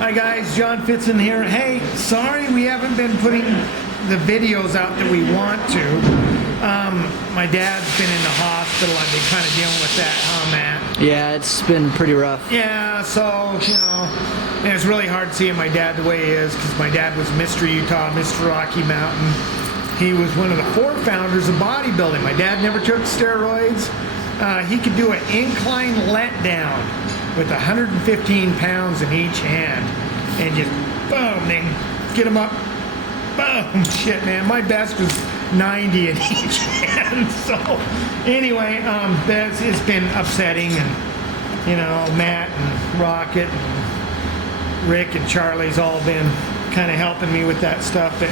Hi guys, John Fitzen here. Hey, sorry we haven't been putting the videos out that we want to. My dad's been in the hospital. I've been kind of dealing with that, huh, Matt? Yeah, it's been pretty rough. Yeah, so, you know, and it's really hard seeing my dad the way he is, because my dad was Mr. Utah, Mr. Rocky Mountain. He was one of the 4 founders of bodybuilding. My dad never took steroids. He could do an incline letdown with 115 pounds in each hand, and just boom, then get him up, boom, shit, man. My best was 90 in each hand. So anyway, it's been upsetting, and you know, Matt and Rocket and Rick and Charlie's all been kind of helping me with that stuff. But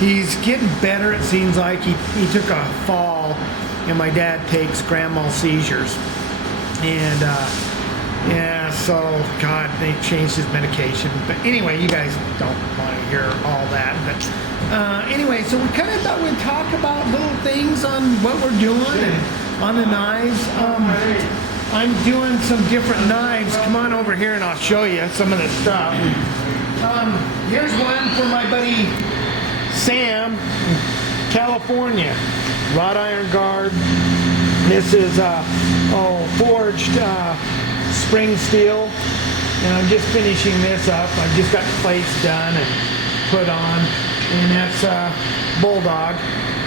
he's getting better. It seems like he took a fall, and my dad takes grand mal seizures, and yeah, so God, they changed his medication. But anyway, you guys don't want to hear all that. But anyway, so we kind of thought we'd talk about little things on what we're doing and on the knives. I'm doing some different knives. Come on over here and I'll show you some of the stuff. Here's one for my buddy Sam, California. Wrought iron guard. This is forged spring steel, and I'm just finishing this up. I've just got the plates done and put on, and that's Bulldog.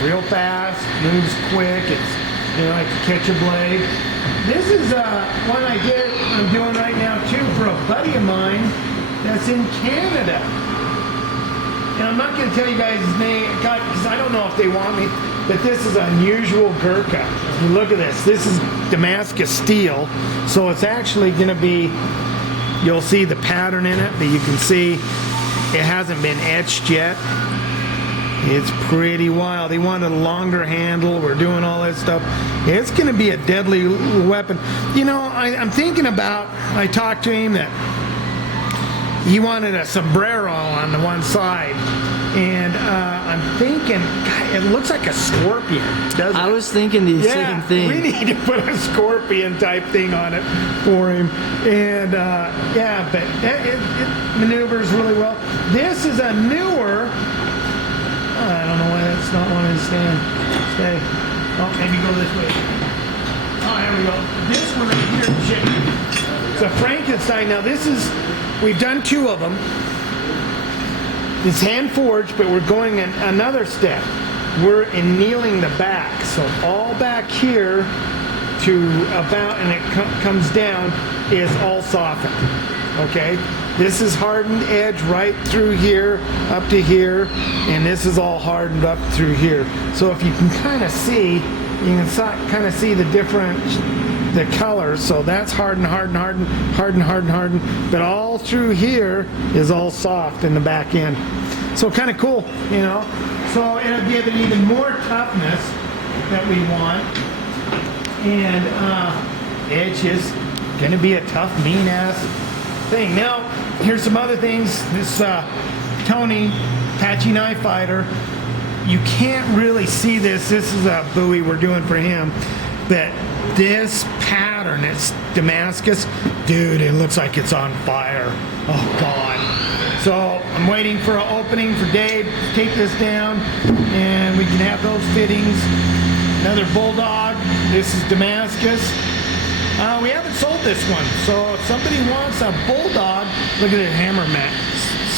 Real fast, moves quick. It's, you know, like to catch a blade. This is one I'm doing right now too for a buddy of mine that's in Canada. And I'm not going to tell you guys his name because I don't know if they want me, but this is unusual Gurkha. You look at this. This is Damascus steel, so it's actually going to be, you'll see the pattern in it, but you can see it hasn't been etched yet. It's pretty wild. He wanted a longer handle. We're doing all that stuff. It's going to be a deadly weapon. You know, I'm thinking about, I talked to him that he wanted a sombrero on the one side, and I'm thinking, God, it looks like a scorpion, doesn't it? I was thinking the same thing. We need to put a scorpion type thing on it for him, and yeah, but it maneuvers really well. This is a newer, I don't know why that's not wanting to stay. Oh, maybe go this way. Oh, there we go. This one right here, it's a Frankenstein. Now this is, we've done 2 of them. It's hand forged, but we're going another step. We're annealing the back. So all back here to about, and it comes down, is all softened. Okay? This is hardened edge right through here, up to here, and this is all hardened up through here. So if you can kind of see, you can kind of see the different, the colors. So that's hardened, but all through here is all soft in the back end. So kind of cool, you know. So it'll give it even more toughness that we want, and it's just going to be a tough, mean ass thing. Now, here's some other things. This Tony, Apache Knife Fighter, you can't really see this. This is a buoy we're doing for him, but this pattern, it's Damascus, dude, it looks like it's on fire. Oh God. So I'm waiting for an opening for Dave to take this down, and we can have those fittings. Another Bulldog. This is Damascus. We haven't sold this one, so if somebody wants a Bulldog, look at the hammer mat.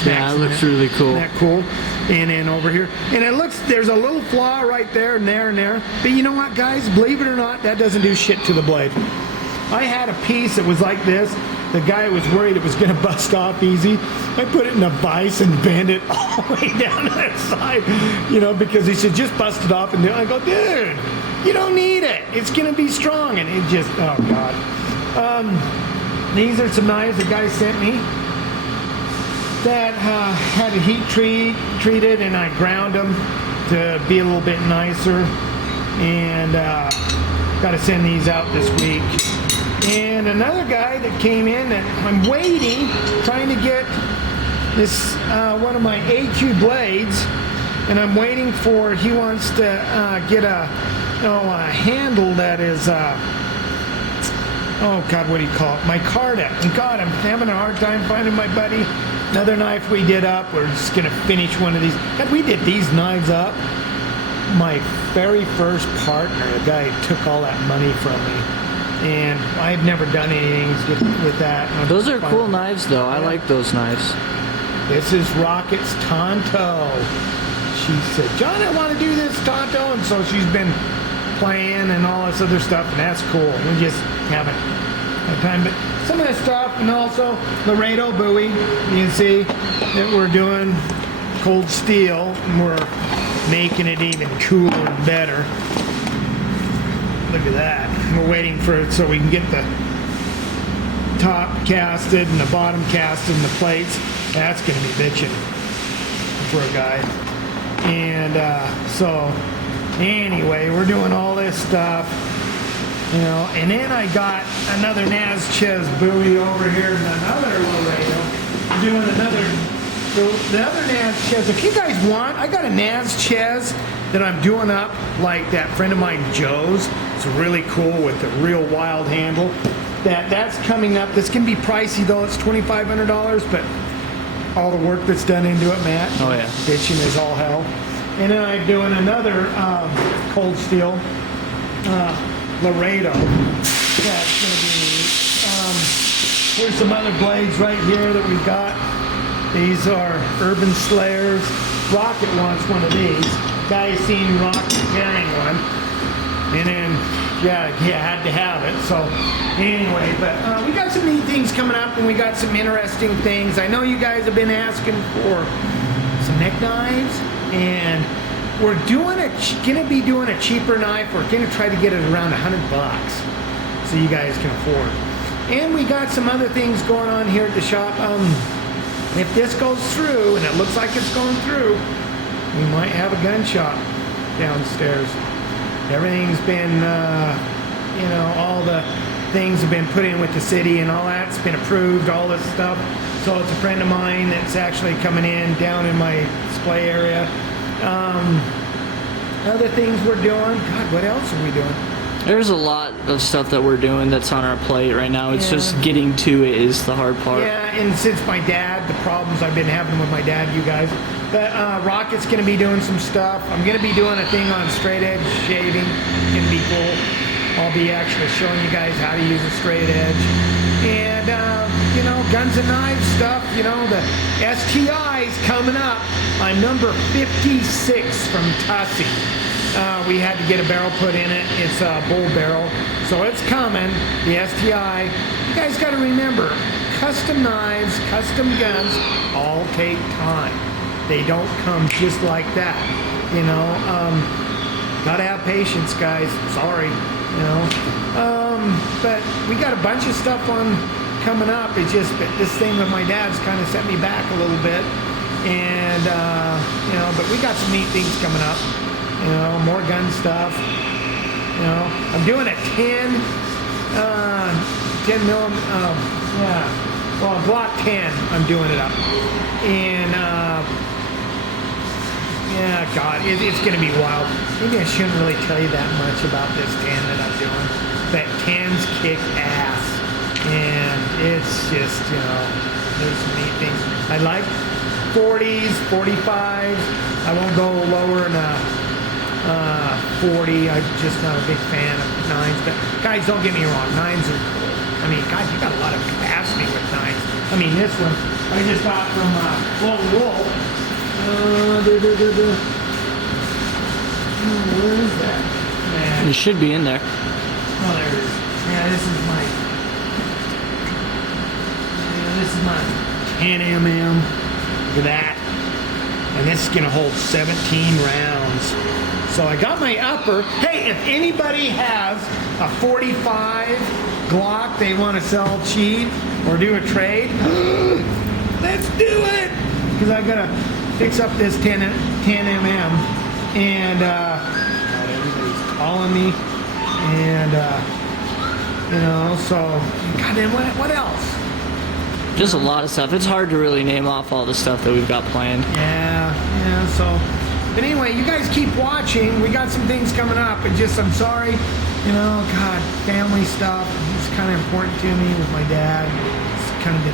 Yeah, it looks really cool. Isn't that cool? And then over here, and it looks, there's a little flaw right there and there and there, but you know what, guys, believe it or not, that doesn't do shit to the blade. I had a piece that was like this. The guy was worried it was going to bust off easy. I put it in a vise and bend it all the way down to that side, you know, because he said, just bust it off. And I go, dude, you don't need it. It's going to be strong. And it just, oh God. These are some knives the guy sent me that had a heat treated, and I ground them to be a little bit nicer. And got to send these out this week. And another guy that came in that I'm waiting, trying to get this one of my AQ blades, and I'm waiting for, he wants to get a handle that is oh God, what do you call it? My Carta. And God, I'm having a hard time finding my buddy. Another knife we did up. We're just gonna finish one of these. God, we did these knives up. My very first partner, the guy who took all that money from me, and I've never done anything with that. Those are cool knives, though. I like those knives. This is Rocket's Tonto. She said, John, I want to do this Tonto, and so she's been playing and all this other stuff, and that's cool. We just haven't had time, but some of that stuff, and also Laredo buoy. You can see that we're doing cold steel, and we're making it even cooler and better. Look at that. We're waiting for it so we can get the top casted and the bottom casted and the plates. That's going to be bitching for a guy. And so anyway, we're doing all this stuff, you know, and then I got another Natchez buoy over here and another Laredo. We're doing another, the other Natchez. If you guys want, I got a Natchez that I'm doing up like that friend of mine Joe's. It's really cool with a real wild handle. That's coming up. This can be pricey though. It's $2,500, but all the work that's done into it, Matt. Oh yeah. Stitching is all hell. And then I'm doing another cold steel Laredo. That's going to be neat. Here's some other blades right here that we've got. These are Urban Slayers. Rocket wants one of these. Guy seen Rocket carrying one. And then, yeah, had to have it. So anyway, but we got some neat things coming up, and we got some interesting things. I know you guys have been asking for some neck knives, and we're gonna be doing a cheaper knife. We're gonna try to get it around $100, so you guys can afford. And we got some other things going on here at the shop. If this goes through, and it looks like it's going through, we might have a gun shop downstairs. Everything's been, you know, all the things have been put in with the city and all that's been approved, all this stuff. So it's a friend of mine that's actually coming in down in my display area. Other things we're doing. God, what else are we doing? There's a lot of stuff that we're doing that's on our plate right now. It's just getting to it is the hard part. Yeah, and since my dad, the problems I've been having with my dad, you guys. But Rocket's going to be doing some stuff. I'm going to be doing a thing on straight edge shaving. It's going to be cool. I'll be actually showing you guys how to use a straight edge. And, you know, guns and knives stuff. You know, the STI's coming up. I'm number 56 from Tussie. We had to get a barrel put in it. It's a bull barrel. So it's coming, the STI. You guys got to remember, custom knives, custom guns, all take time. They don't come just like that. You know, got to have patience, guys. Sorry, you know. But we got a bunch of stuff on coming up. It's just that this thing with my dad's kind of set me back a little bit. And, you know, but we got some neat things coming up. You know, more gun stuff. You know, I'm doing a 10 mil, well, Glock 10, I'm doing it up. And, yeah, God, it's going to be wild. Maybe I shouldn't really tell you that much about this 10 that I'm doing. But 10s kick ass. And it's just, you know, there's some neat things. I like 40s, 45s. I won't go lower than 40. I'm just not a big fan of 9s. But guys, don't get me wrong, 9s are cool. I mean, God, you got a lot of capacity with 9s. I mean, this one I just got from Lone Wolf. Where is that? Man. It should be in there. Oh, there it is. Yeah, this is my 10 mm. Look at that. And this is gonna hold 17 rounds. So I got my upper. Hey, if anybody has a 45 Glock they want to sell cheap or do a trade, let's do it. Because I gotta fix up this 10 mm, and everybody's calling me, and you know. So, God, then what else? Just a lot of stuff. It's hard to really name off all the stuff that we've got planned. Yeah. So, but anyway, you guys keep watching. We got some things coming up. And just, I'm sorry, you You know, God, family stuff is kind of important to me with my dad. It's kind of been,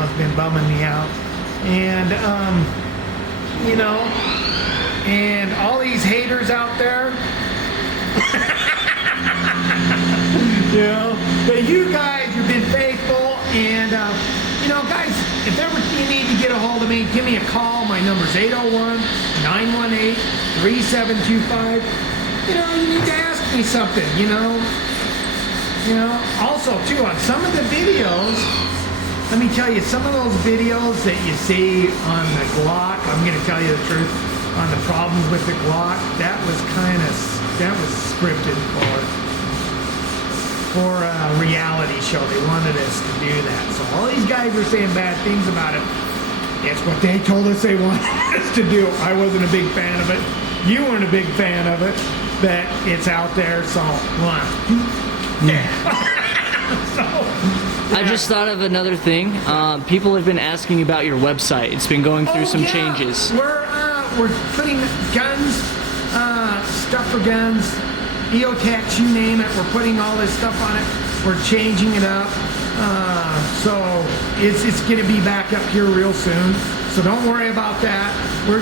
it's been bumming me out. And, you know, and all these haters out there, you know, but you guys have been faithful. And, you know, guys, if ever you need to get a hold of me, give me a call. My number's 801-918-3725. You know, you need to ask me something, you know. Also, too, on some of the videos, let me tell you, some of those videos that you see on the Glock, I'm going to tell you the truth, on the problems with the Glock, that was scripted for a reality show. They wanted us to do that. So all these guys were saying bad things about it. It's what they told us they wanted us to do. I wasn't a big fan of it. You weren't a big fan of it. But it's out there, so yeah. I just thought of another thing. People have been asking about your website. It's been going through some changes. We're putting guns, stuff for guns, EOTech, you name it. We're putting all this stuff on it. We're changing it up. So it's going to be back up here real soon. So don't worry about that. We're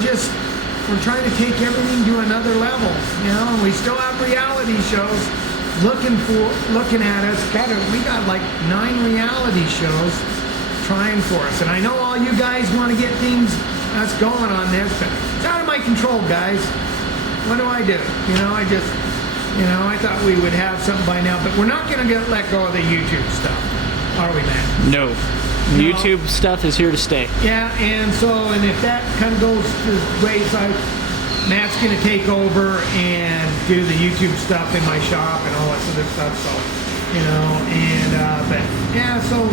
trying to take everything to another level, you know. And we still have reality shows looking at us. We got like 9 reality shows trying for us. And I know all you guys want to get us going on this, but it's out of my control, guys. What do I do? You know, I thought we would have something by now, but we're not going to let go of the YouTube stuff, are we, Matt? No. YouTube stuff is here to stay. Yeah, and if that kind of goes to the wayside, Matt's going to take over and do the YouTube stuff in my shop and all that other stuff. So, you know, but yeah, so,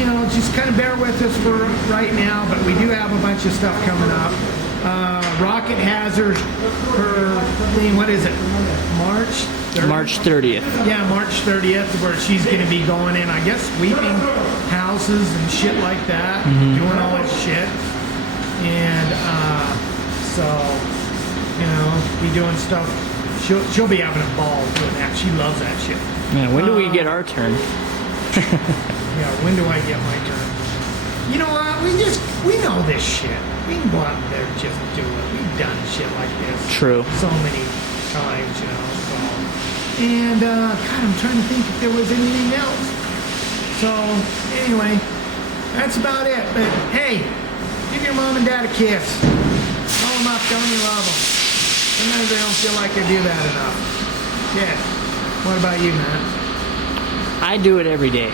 you know, just kind of bear with us for right now, but we do have a bunch of stuff coming up. Rocket has her thing, what is it, March 30th? March 30th. Yeah, March 30th, where she's going to be going in, I guess, sweeping houses and shit like that, doing all that shit. And so, you know, be doing stuff. She'll be having a ball doing that. She loves that shit. Yeah, when do we get our turn? Yeah, when do I get my turn? You know what? We know this shit. We can go out there and just do it. We've done shit like this. True. So many times, you know. So, and God, I'm trying to think if there was anything else. So anyway, that's about it. But hey, give your mom and dad a kiss. Call them up, tell them you love them. Sometimes they don't feel like they do that enough. Yeah. What about you, man? I do it every day.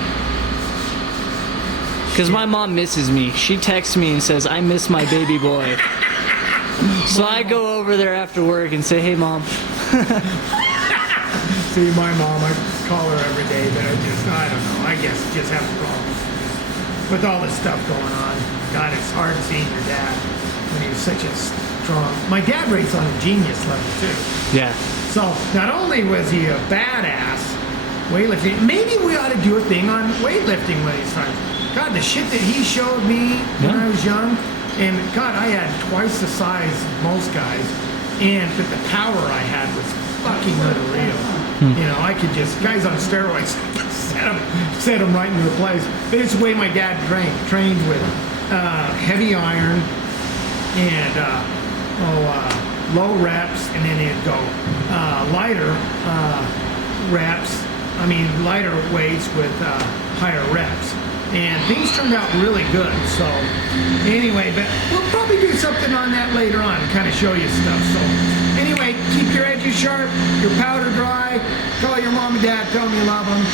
Because my mom misses me. She texts me and says, I miss my baby boy. So I go over there after work and say, hey, Mom. See, my mom, I call her every day, but I don't know. I guess just having problems with all this stuff going on. God, it's hard seeing your dad when he was such a strong... My dad rates on a genius level, too. Yeah. So, not only was he a badass weightlifting, maybe we ought to do a thing on weightlifting when he's time. God, the shit that he showed me when I was young, and God, I had twice the size of most guys, but the power I had was fucking unreal. You know, I could just, guys on steroids, set them right into the place. But it's the way my dad trained with heavy iron and low reps, and then he'd go lighter weights with higher reps. And things turned out really good. So anyway, but we'll probably do something on that later on, kind of show you stuff. So anyway, keep your edges sharp, your powder dry, call your mom and dad, tell them you love them.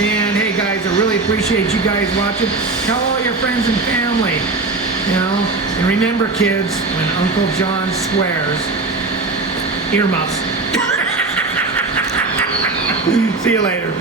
And hey guys, I really appreciate you guys watching. Tell all your friends and family, you know. And remember, kids, when Uncle John swears, earmuffs. See you later.